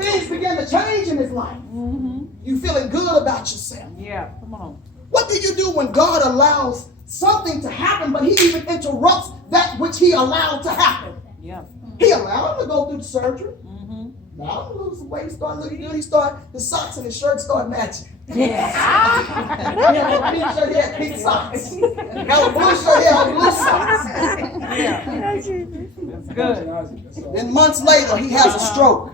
Things begin to change in his life. You feeling good about yourself. Yeah, come on. What do you do when God allows something to happen, but he even interrupts that which he allowed to happen? Yeah. He allowed him to go through the surgery. Allowed him to lose some weight. He started looking good. His socks and his shirt started matching. Yeah. He had a pink shirt, he had pink socks. He had a blue shirt, he had blue socks. Yeah. That's good. Then months later, he has a stroke.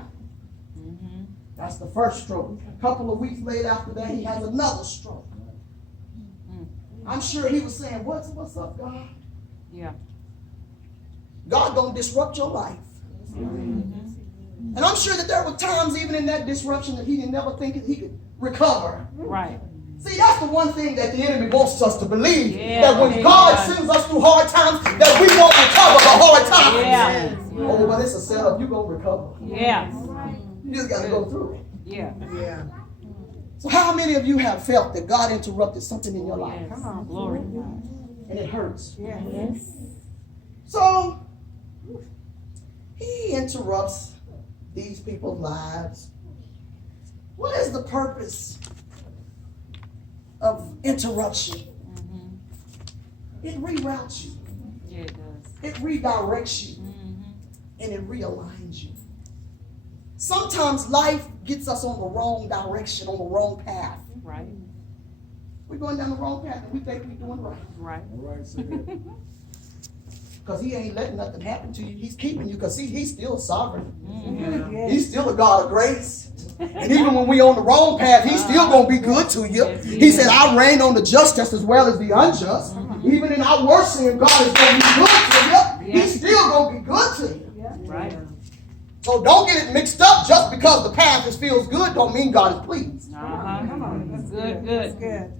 That's the first stroke. A couple of weeks later after that, he has another stroke. I'm sure he was saying, what's up, God? Yeah. God gonna disrupt your life. And I'm sure that there were times even in that disruption that he didn't never think he could recover. Right. See, that's the one thing that the enemy wants us to believe. That when God sends us through hard times, that we won't recover the hard times. Yeah. Oh, but it's a setup. You're going to recover. Yeah. You just got to go through it. Yeah. Yeah. So how many of you have felt that God interrupted something in your life? Come on. Glory to God. And it hurts. Yes. So he interrupts these people's lives. What is the purpose of interruption? It reroutes you. Yeah, it does. It redirects you. And it realigns you. Sometimes life gets us on the wrong direction, on the wrong path. Right. We're going down the wrong path and we think we're doing right. Right. Because he ain't letting nothing happen to you. He's keeping you because he's still sovereign. Yes. He's still a God of grace. And even when we're on the wrong path, he's still going to be good to you. He said, I reign on the just as well as the unjust. Even in our worst sin, God is going to be good to you. He's still going to be good to you. Right. So don't get it mixed up. Just because the path feels good don't mean God is pleased. Come on. That's good. That's Good.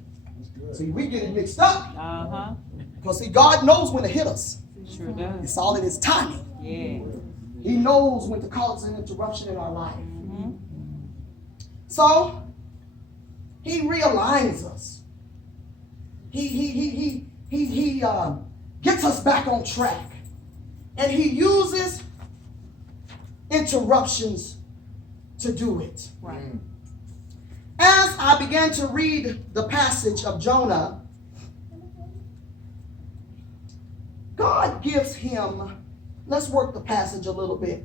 good. See, we get it mixed up. Because see, God knows when to hit us. Sure does. It's all in his timing. Yeah. He knows when to cause an interruption in our life. So he realigns us. He gets us back on track. And he uses interruptions to do it. Right. As I began to read the passage of Jonah, God gives him, let's work the passage a little bit.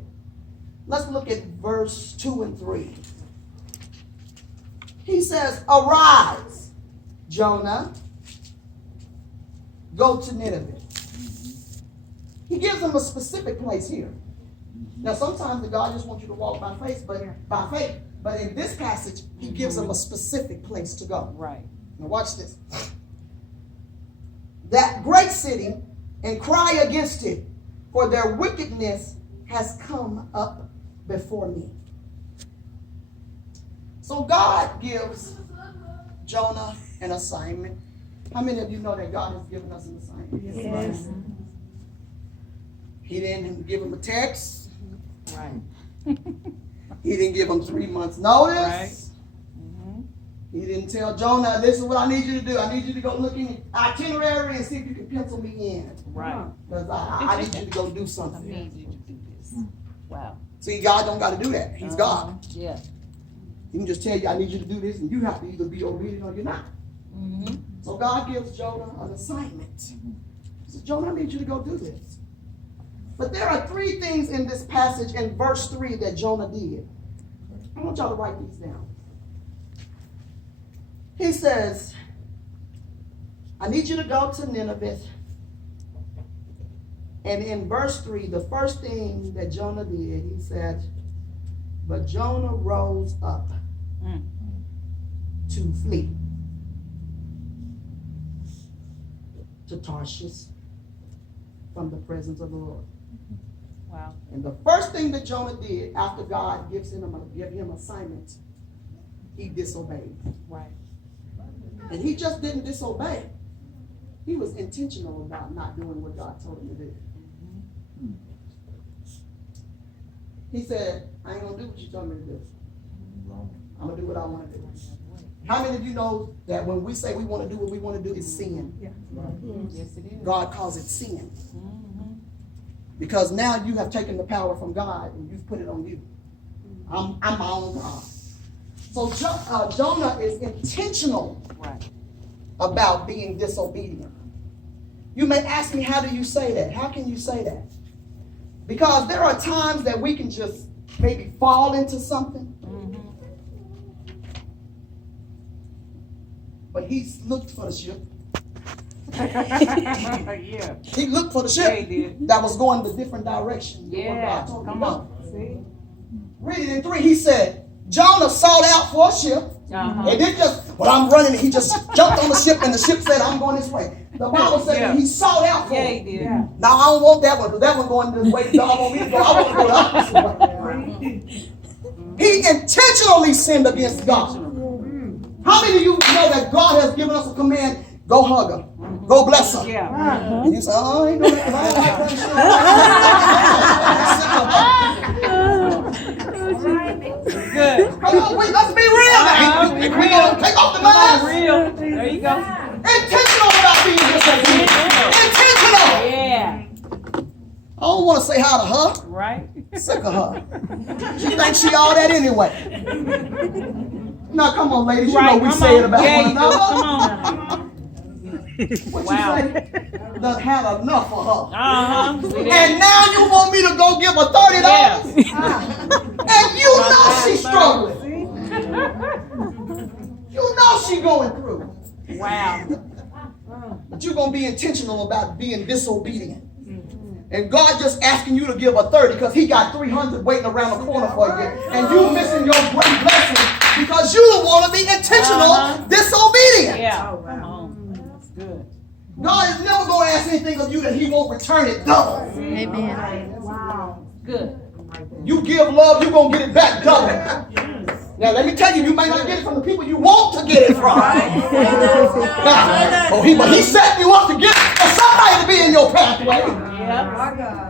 Let's look at verse 2 and 3. He says, arise, Jonah, go to Nineveh. He gives him a specific place here. Now, sometimes God just wants you to walk by faith, but in this passage, he gives him a specific place to go. Right. Now, watch this. That great city, and cry against it, for their wickedness has come up before me. So God gives Jonah an assignment. How many of you know that God has given us an assignment? Yes. He didn't give him a text. Right. He didn't give him 3 months notice. Right. He didn't tell Jonah, this is what I need you to do. I need you to go look in the itinerary and see if you can pencil me in. Right. Because I need you to go do I something. need you to do this. Wow. See, God don't got to do that. He's God. Yeah. He can just tell you, I need you to do this, and you have to either be obedient or you're not. So God gives Jonah an assignment. He says, Jonah, I need you to go do this. But there are 3 things in this passage in verse 3 that Jonah did. I want y'all to write these down. He says, I need you to go to Nineveh. And in verse 3, the first thing that Jonah did, he said, but Jonah rose up to flee to Tarshish from the presence of the Lord. Wow. And the first thing that Jonah did after God gives him assignment, he disobeyed. Right. And he just didn't disobey. He was intentional about not doing what God told him to do. He said, I ain't going to do what you told me to do. I'm going to do what I want to do. How many of you know that when we say we want to do what we want to do, it's sin? Yes, it is. God calls it sin. Because now you have taken the power from God and you've put it on you. I'm my own God. So Jonah is intentional about being disobedient. You may ask me, how do you say that? How can you say that? Because there are times that we can just maybe fall into something. But he's looked for the ship. Yeah. He looked for the ship that was going the different direction. Yeah. Come on. See? Read it in 3. He said, Jonah sought out for a ship. And then I'm running. He just jumped on the ship and the ship said, I'm going this way. The Bible said that he sought out for it. He did. Now, I don't want that one because that one's going this way. God want me to go. I want to go the opposite way. He intentionally sinned against God. How many of you know that God has given us a command? Go hug her. Go bless her. Yeah. And you say, oh, I ain't doing that because I don't like that shit. Good. Come on, wait, let's be real now. We're going to take off the mask. Real. There you go. Intentional about being disobedient. Intentional. Yeah. I don't want to say hi to her. Right. Sick of her. She thinks she all that anyway. Now, come on, ladies. You know we say it about one another. Come on. What you say? Done had enough of her. And now you want me to go give her $30? And you know she's struggling. You know she's going through. Wow. But you're going to be intentional about being disobedient. And God just asking you to give her 30 because he got 300 waiting around the corner for you. And you missing your great blessing because you don't want to be intentional disobedient. Yeah. That's good. God is never going to ask anything of you that he won't return it double. Amen. Wow. Good. You give love, you're going to get it back double. Now, let me tell you, you may not get it from the people you want to get it from. But he set you up to get for somebody to be in your pathway.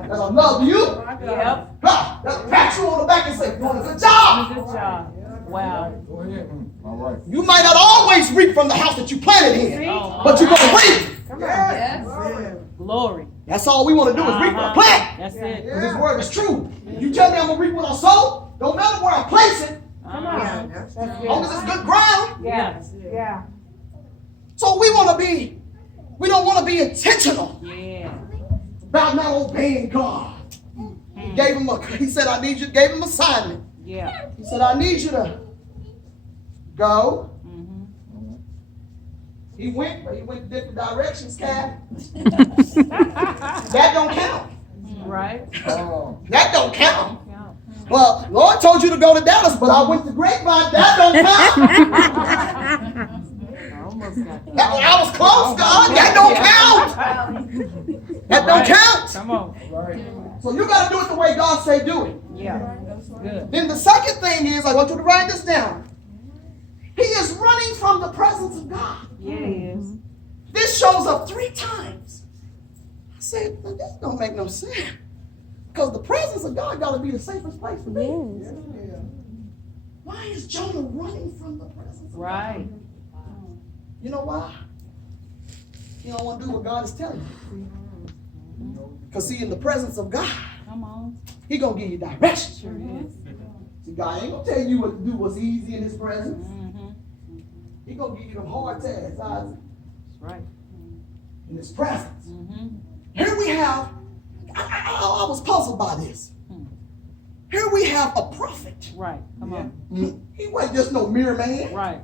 That'll love you. That'll pat you on the back and say, you're doing a good job. Good job. Wow. Go ahead. All right. You might not always reap from the house that you planted in, but you're going to reap. Glory. That's all we want to do is reap what I plant. That's it. Because this word is true. You tell me I'm going to reap what I sow, don't matter where I place it, Come on. as long as it's good ground. Yeah. So we don't want to be intentional Yeah. about not obeying God. He said, I need you, gave him assignment. Yeah. He said, I need you to go. He went, but he went different directions, Cat. That don't count. Right. That don't count. Well, Lord told you to go to Dallas, but I went to Grapevine. That don't count. I was close, God. That don't count. That don't count. Come on. So you got to do it the way God say do it. Yeah. Good. Then the second thing is, I want you to write this down. He is running from the presence of God. Yeah, he is. This shows up 3 times. I said, that don't make no sense. Because the presence of God got to be the safest place for me. Why is Jonah running from the presence of God? You know why? He don't want to do what God is telling you. Because see, in the presence of God, he going to give you direction. Sure is. See, God ain't going to tell you what to do what's easy in his presence. He going to give you them hard tasks. That's right. In his presence. Here we have, I was puzzled by this. Here we have a prophet. Right. Come on. He wasn't just no mere man. Right.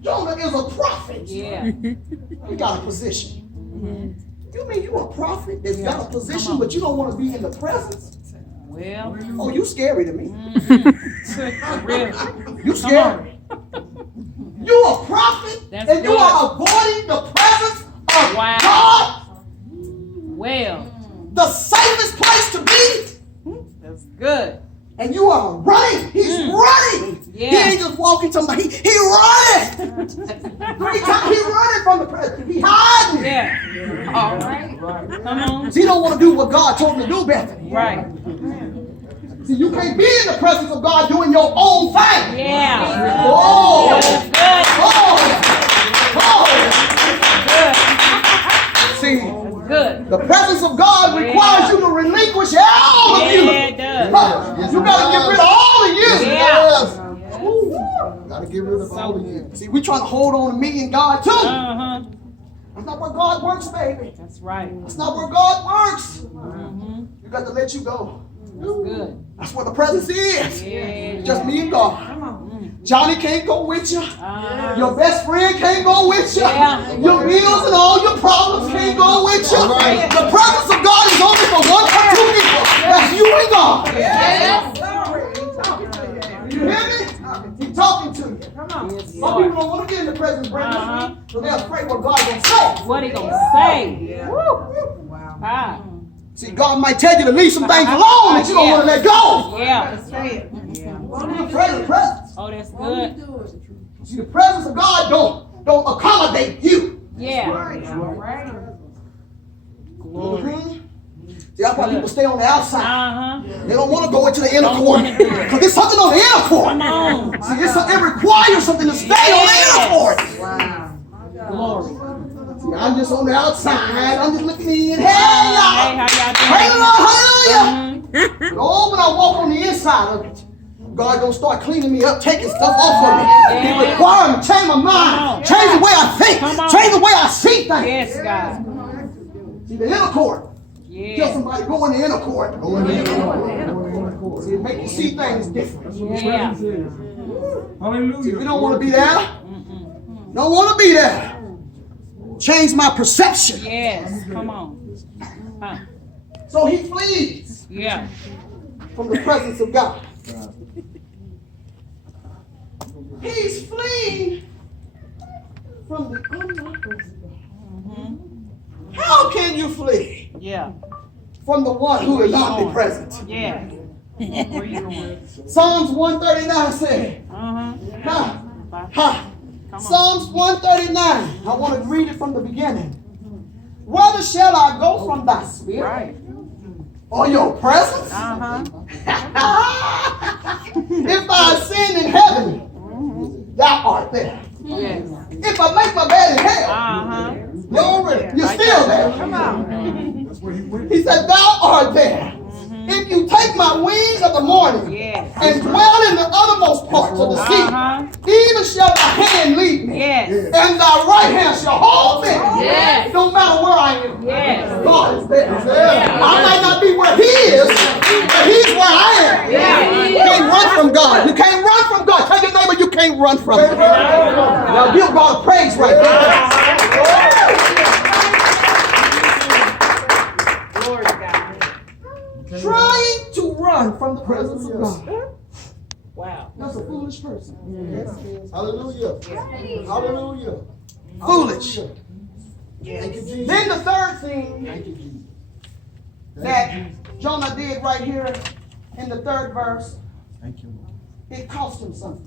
Jonah is a prophet. Yeah. He got a position. You mean you a prophet that's got a position, but you don't want to be in the presence? Well. Oh, you scary to me. Real. You scary. You a prophet, and you are avoiding the presence of God. Well. The safest place to be. That's good. And you are running. He's running. Yeah. He ain't just walking to me. He running. 3 times he running from the presence. He hiding. Yeah. All right. Come on. See, he don't want to do what God told him to do, Bethany. Right. See, you can't be in the presence of God doing your own thing. Yeah. Oh. Good. Oh. Oh. Good. See, good. The presence of God requires you to relinquish all of you. Yeah, it does. You got to get rid of all of you. Yeah. Got to get rid of all of you. See, we're trying to hold on to me and God too. Uh-huh. That's not where God works, baby. That's right. That's not where God works. Mm-hmm. You got to let you go. That's good. That's where the presence is. Yeah. Just me and God. Johnny can't go with you. Your best friend can't go with you. Yeah. Your bills and all your problems can't go with you. The presence of God is only for one or two people. That's you and God. You hear me? He's talking to you. Some people don't want to get in the presence, Brenda. So they're afraid what God's going to say. What he gonna say? Woo. Ah. See, God might tell you to leave some things alone that you don't want to let go. Yeah. You're afraid of the presence. Oh, that's good. See, the presence of God don't accommodate you. Yeah. Mm-hmm. See, that's why people stay on the outside. Uh-huh. They don't want to go into the inner court because there's something on the inner court. Come on. See, it requires something to stay on the inner court. Glory. See, I'm just on the outside. I'm just looking in. Hey, Hey, y'all. how y'all Praise the doing? Lord, hallelujah. Mhm. Oh, when I walk on the inside of it, God gonna start cleaning me up, taking stuff off of me. He require me to change my mind, change the way I think, change the way I see things. Yes, God. See, the inner court. Tell Yeah. somebody, go in the inner court. Go in the inner court. See, it make you see things different. Yeah. Hallelujah. See, we don't want to be there. Don't want to be there. Change my perception. Yes. Come on. Huh. So he flees Yeah. from the presence of God. He's fleeing from the omnipresence of God. How can you flee Yeah. from the one who is omnipresent? Yeah. Where you going? Psalms 139 said, Uh-huh. ha, ha. Psalms 139. I want to read it from the beginning. Whither shall I go from thy spirit? Right. Or your presence? Uh-huh. If I ascend in heaven, thou art there. Yes. If I make my bed in hell, Uh-huh. you're still there. Come on. That's where he went. He said, thou art there. If you take my wings of the morning Yes. and dwell in the uttermost parts of the sea, Uh-huh. even shall thy hand lead me, Yes. and thy right hand shall hold me. Yes. No matter where I am, Yes. God is there. I might not be where he is, but he's where I am. Yeah. You can't run from God. You can't run from God. Tell your neighbor you can't run from him. Now give God a praise right there. Glory to God. Trying to run from the presence of God. Wow. That's a foolish person. Hallelujah. Hallelujah. Foolish. Thank you, Jesus. Then the third thing Thank you, Jesus. that Jonah did right here in the third verse, Thank you, Lord. it cost him something.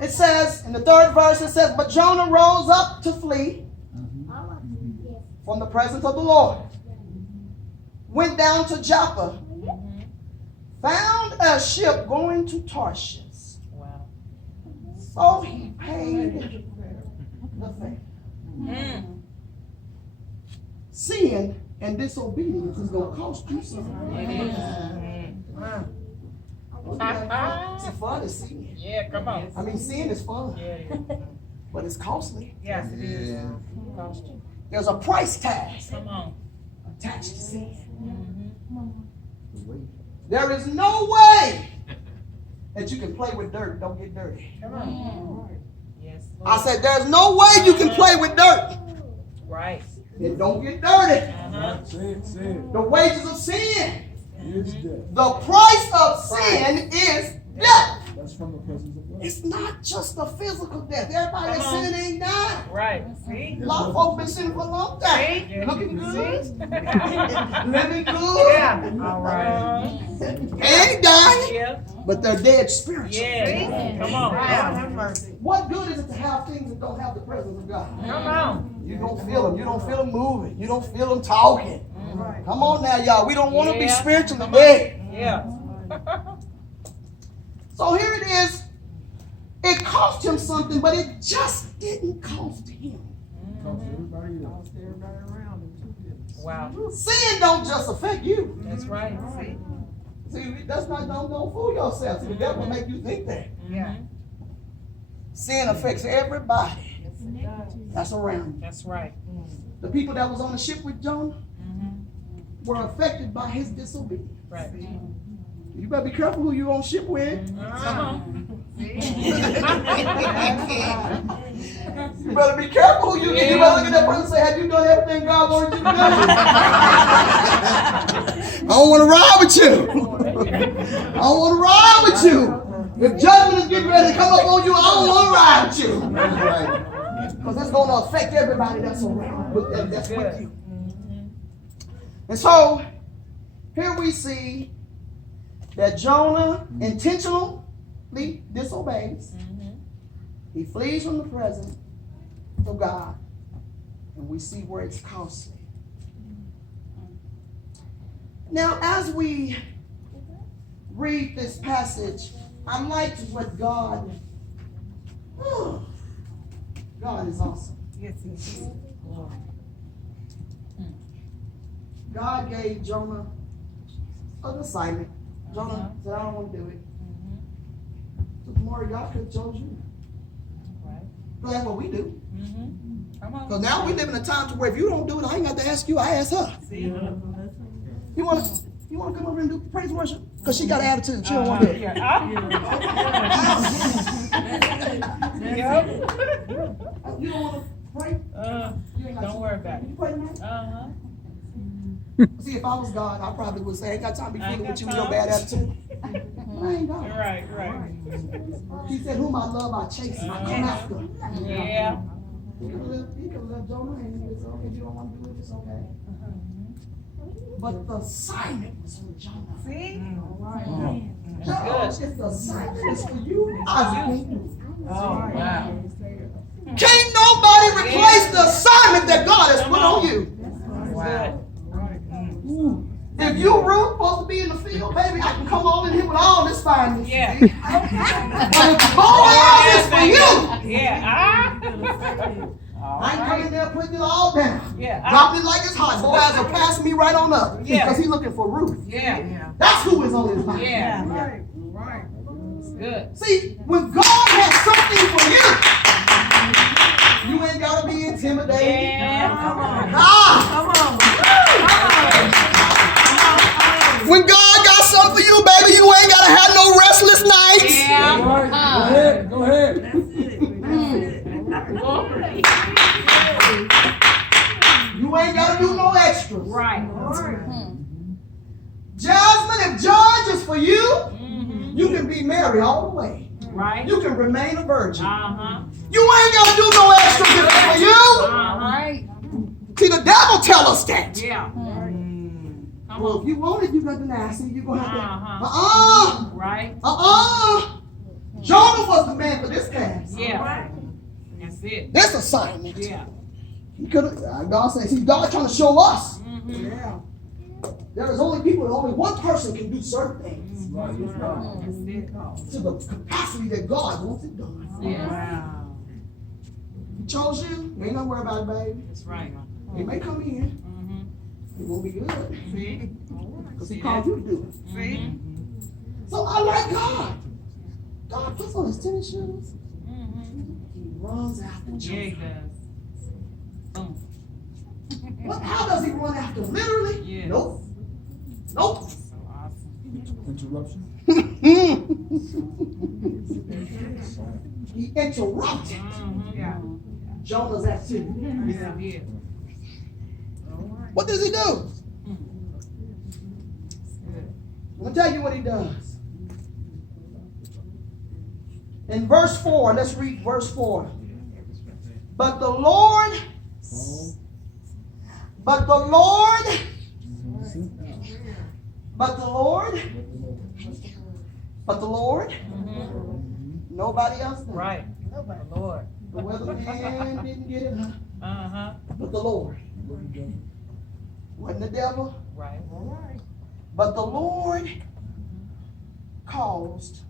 It says, in the third verse, it says, but Jonah rose up to flee from the presence of the Lord, went down to Joppa, found a ship going to Tarshish. Wow. So he paid the fare. Sin and disobedience is going to cost you something. See, fun is sin. Yeah, come on. I mean, sin is fun, but it's costly. Yes, it is. Yeah. There's a price tag Come on. attached to sin. There is no way that you can play with dirt and don't get dirty. Come on. Yes. I said, there's no way you can play with dirt Right. and don't get dirty. Uh-huh. Say it, say it. The wages of sin, Is death. the price of sin is death. That's from the presence of God. It's not just a physical death. Everybody that's sinning ain't dying. Right. See? A lot of folks been sinning for a long time. See? Looking good, See? living good. Yeah. All right. They ain't dying, Yeah. but they're dead spiritually. Yeah. Come on. What good is it to have things that don't have the presence of God? Come on. You don't feel them. You don't feel them moving. You don't feel them talking. Come on now, y'all. We don't want to be Yeah. spiritually dead. Yeah. So here it is. It cost him something, but it just didn't cost him. Cost everybody else. Wow. Sin don't just affect you. That's right. See, that's not, don't fool yourself. See, the devil will make you think that. Yeah. Sin affects everybody that's around you. That's right. The people that was on the ship with Jonah were affected by his disobedience. Right. You better be careful who you on ship with. You better be careful who you get. You better look at that person and say, have you done everything God wanted you to do? I don't want to ride with you. I don't want to ride with you. If judgment is getting ready to come up on you, I don't want to ride with you. Because it's going to affect everybody that's around, that's with you. And so, here we see that Jonah intentionally disobeys. He flees from the presence of God. And we see where it's costly. Now, as we read this passage, I like what God is awesome. Yes, he is. God gave Jonah an assignment. Jonah said, I don't want to do it. So tomorrow God could have chose you. Right. But that's what we do. Come on. Because now we live in a time to where if you don't do it, I ain't got to ask you, I ask her. See? You want to come over and do praise and worship? Because she got an attitude. She don't want to do it. You don't want to pray? You ain't got Don't worry about it. You pray tonight? See, if I was God, I probably would say, I ain't got time to be fooling with you with your bad attitude. I ain't God. Right. He said, whom I love, I chase. I come after. Yeah. He could have left Jonah and he said, okay, if you don't want to do it, it's okay. But the assignment was for Jonah. See? Jonah, if the assignment is for you, I can't do it. Wow. Can't nobody replace the assignment that God has put on you. Wow. If you Ruth supposed to be in the field, baby, I can come on in here with all this fineness. Yeah. But if the Boaz is for you, Yeah. I ain't coming there putting it all down. Yeah. Dropping it like it's hot. Boaz will pass me right on up. Yeah. Because he's looking for Ruth. Yeah. That's who is on his mind. Yeah. Right. It's good. See, when God has something for you, you ain't got to be intimidated. Yeah. Come on. When God got something for you, baby, you ain't got to have no restless nights. Yeah. Go ahead. You ain't got to do no extras. Right. Jasmine, if George is for you, you can be married all the way. Right. You can remain a virgin. You You ain't got to do no extras if it's for you. See, the devil tell us that. Yeah. Well, if you want it, you got to now. See, you're going to have to. Right. Jonah was the man for this task. Yeah. That's it. This assignment. Yeah. He could have. God says, see, God trying to show us. Yeah. There is only only one person can do certain things That's it. to the capacity that God wants it done. Yeah. Wow. He chose you. You ain't gonna worry about it, baby. That's right. He may come in. It won't be good. See? Because he called you to do it. See? So I like God. God puts on his tennis shoes. He runs after Yeah, Jonah. he does. Boom. How does he run after? Literally? Yes. Nope. So awesome. Interruption. He interrupted Yeah. Jonah's activity. Yeah. Yeah. What does he do? I'm going to tell you what he does. In verse 4, let's read verse 4. But the Lord, nobody else did. Right. Lord. The weatherman didn't get it, huh? But the Lord. Wasn't the devil? Right. But the Lord caused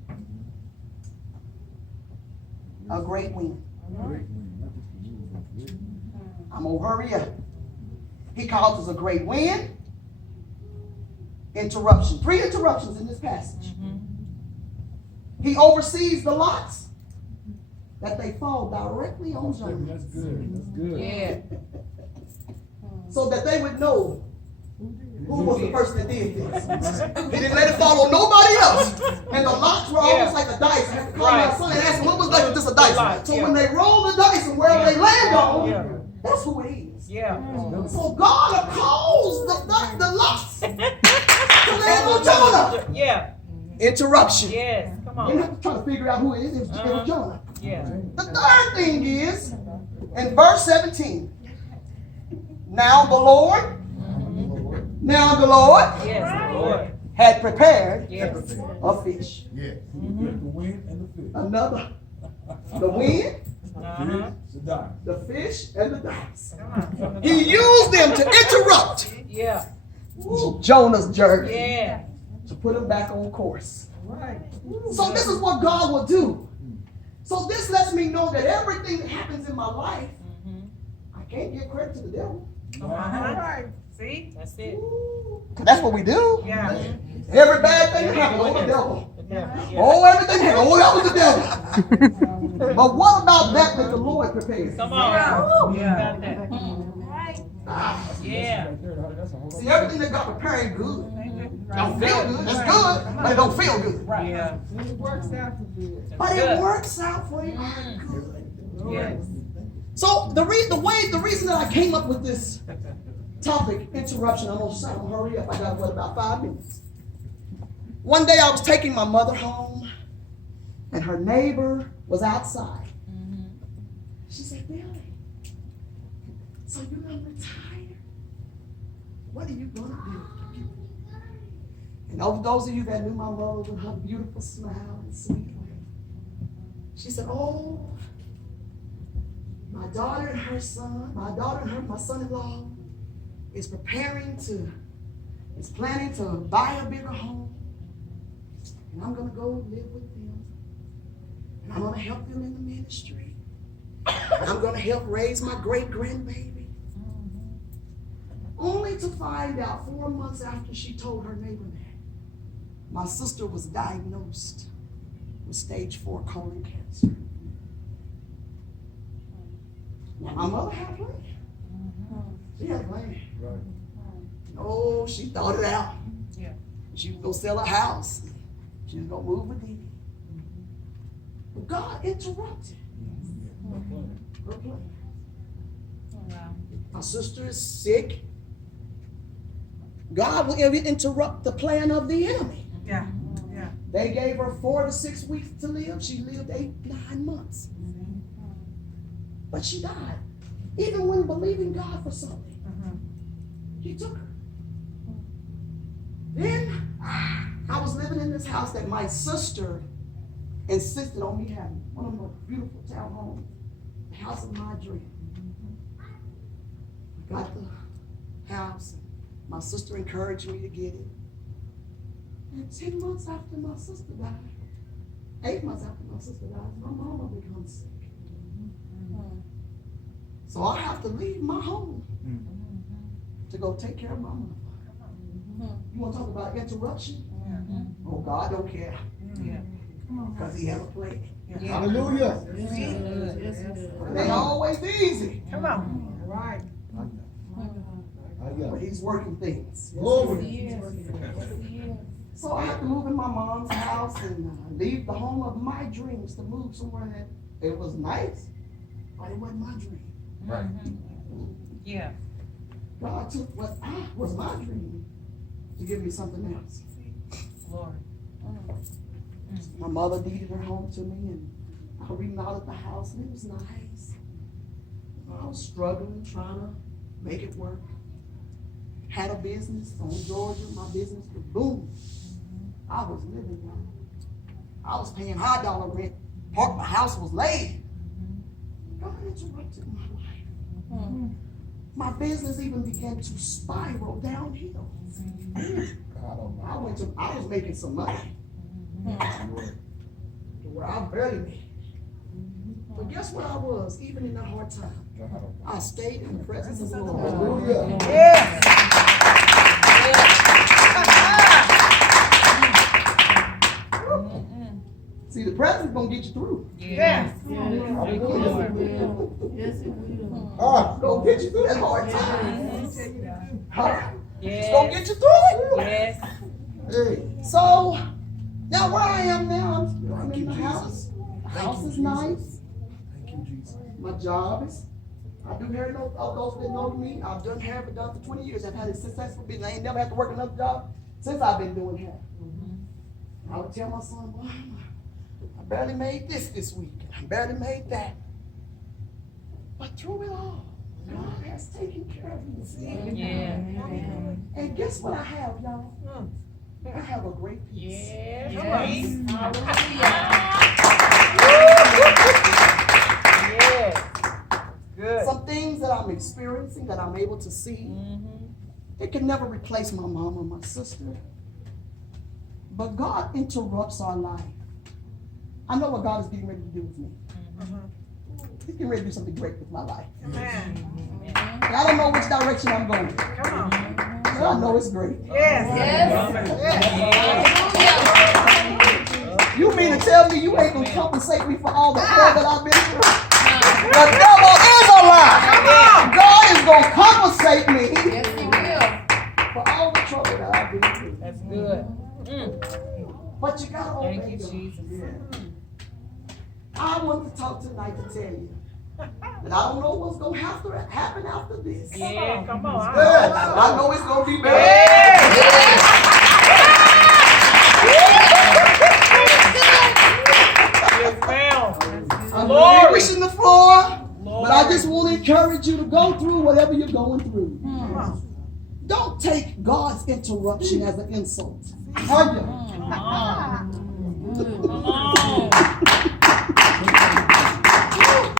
a great wind. I'm going to hurry up. He causes a great wind. Interruption. 3 interruptions in this passage. He oversees the lots that they fall directly on Jonah. That's good. That's good. Yeah. So that they would know who was the person that did this. He didn't let it fall on nobody else. And the lots were almost like a dice. I had to call my son and ask him, what was that? Just a dice. So when they roll the dice and wherever they land on, that's who it is. Yeah. So God calls the lots to land on Jonah. Yeah. Interruption. Yes. Come You on. have to try to figure out who it is. It was Jonah. Yeah. The third thing is, in verse 17, now the Lord Yes, Lord. had prepared Yes. a fish. Yeah. The wind and the fish. Another. The wind, The dice. the fish, and the dice. Come on. He used them to interrupt Yeah. Jonah's journey, Yeah. to put him back on course. Right. So this is what God will do. So this lets me know that everything that happens in my life, I can't give credit to the devil. Right. See? That's it. That's what we do. Yeah. Every bad thing that happens, oh, the devil. Yeah. Oh, everything happened, oh, that was the devil. But what about that the Lord prepared? Come on. Yeah. Got that. Yeah. Right there, that's a whole See, everything that God prepared good. Don't feel good. That's good, but it don't feel good. Right. Yeah. It works out for good. But it works out for your good. Yes. So the reason that I came up with this topic, interruption, I'm gonna hurry up. I got about 5 minutes. One day I was taking my mother home, and her neighbor was outside. She said, "Billy, so you're gonna retire? What are you gonna do?" And of those of you that knew my mother with her beautiful smile and sweet way, she said, "Oh, my daughter and her son, my son-in-law is planning to buy a bigger home. And I'm going to go live with them. And I'm going to help them in the ministry. And I'm going to help raise my great-grandbaby." Only to find out 4 months after she told her neighbor that, my sister was diagnosed with stage 4 colon cancer. Now, my mother had a plan. She had a plan. Right. Oh, she thought it out. Yeah. She was going to sell a house. She was going to move with Dee. But God interrupted her plan. My sister is sick. God will interrupt the plan of the enemy. Yeah. Yeah. They gave her 4 to 6 weeks to live. She lived 8, 9 months. But she died. Even when believing God for something, He took her. Then I was living in this house that my sister insisted on me having. One of my beautiful townhomes, the house of my dream. I got the house. My sister encouraged me to get it. And 10 months after my sister died, 8 months after my sister died, my mama becomes sick. So I have to leave my home to go take care of my mother. You want to talk about interruption? Oh, God don't care. Because He has a plan. Hallelujah. It ain't always easy, Come on. Right. but He's working things. Glory. So I had to move in my mom's house and leave the home of my dreams to move somewhere that it was nice, but it wasn't my dream. Right. Yeah. God took what was my dream to give me something else. Lord. My mother deeded her home to me, and I remodeled the house, and it was nice. I was struggling, trying to make it work. Had a business on Georgia. My business was booming. I was living well. I was paying high dollar rent. Part of my house was laid. God interrupted my life. My business even began to spiral downhill. I was making some money to where I barely made it. But guess what I was? Even in that hard time, I stayed in the presence of the Lord. Hallelujah. Yes. See, the presence gonna get you through. Yes. Yes, it will. Ah. Gonna get you through that hard time. Huh? It's Yes. gonna get you through it. Yes. Hey. So now where I am now, I'm in the house. The house is nice. Thank you, Jesus. My job is, I do hair, those that know me, I've done hair, been done for 20 years. I've had a successful business. I ain't never had to work another job since I've been doing hair. I would tell my son, boy, I barely made this week. I barely made that. But through it all, God has taken care of me. Yeah. And guess what I have, y'all? I have a great peace. Yes. Yes. Good. Some things that I'm experiencing, that I'm able to see, it can never replace my mom or my sister. But God interrupts our life. I know what God is getting ready to do with me. He's getting ready to do something great with my life. Amen. And I don't know which direction I'm going. Come on. But I know it's great. Yes. You mean to tell me you ain't gonna compensate me for all the hell that I've been through? The devil is a lie. God is gonna compensate me for all the trouble that I've been through. That's good. But you gotta obey Thank you, God. Jesus. I want to talk tonight to tell you that I don't know what's gonna have to happen after this. Yeah, come on. But I know it's gonna be better. Yes, ma'am. I'm Glory. relinquishing the floor, but I just want to encourage you to go through whatever you're going through. Don't take God's interruption as an insult. Have you?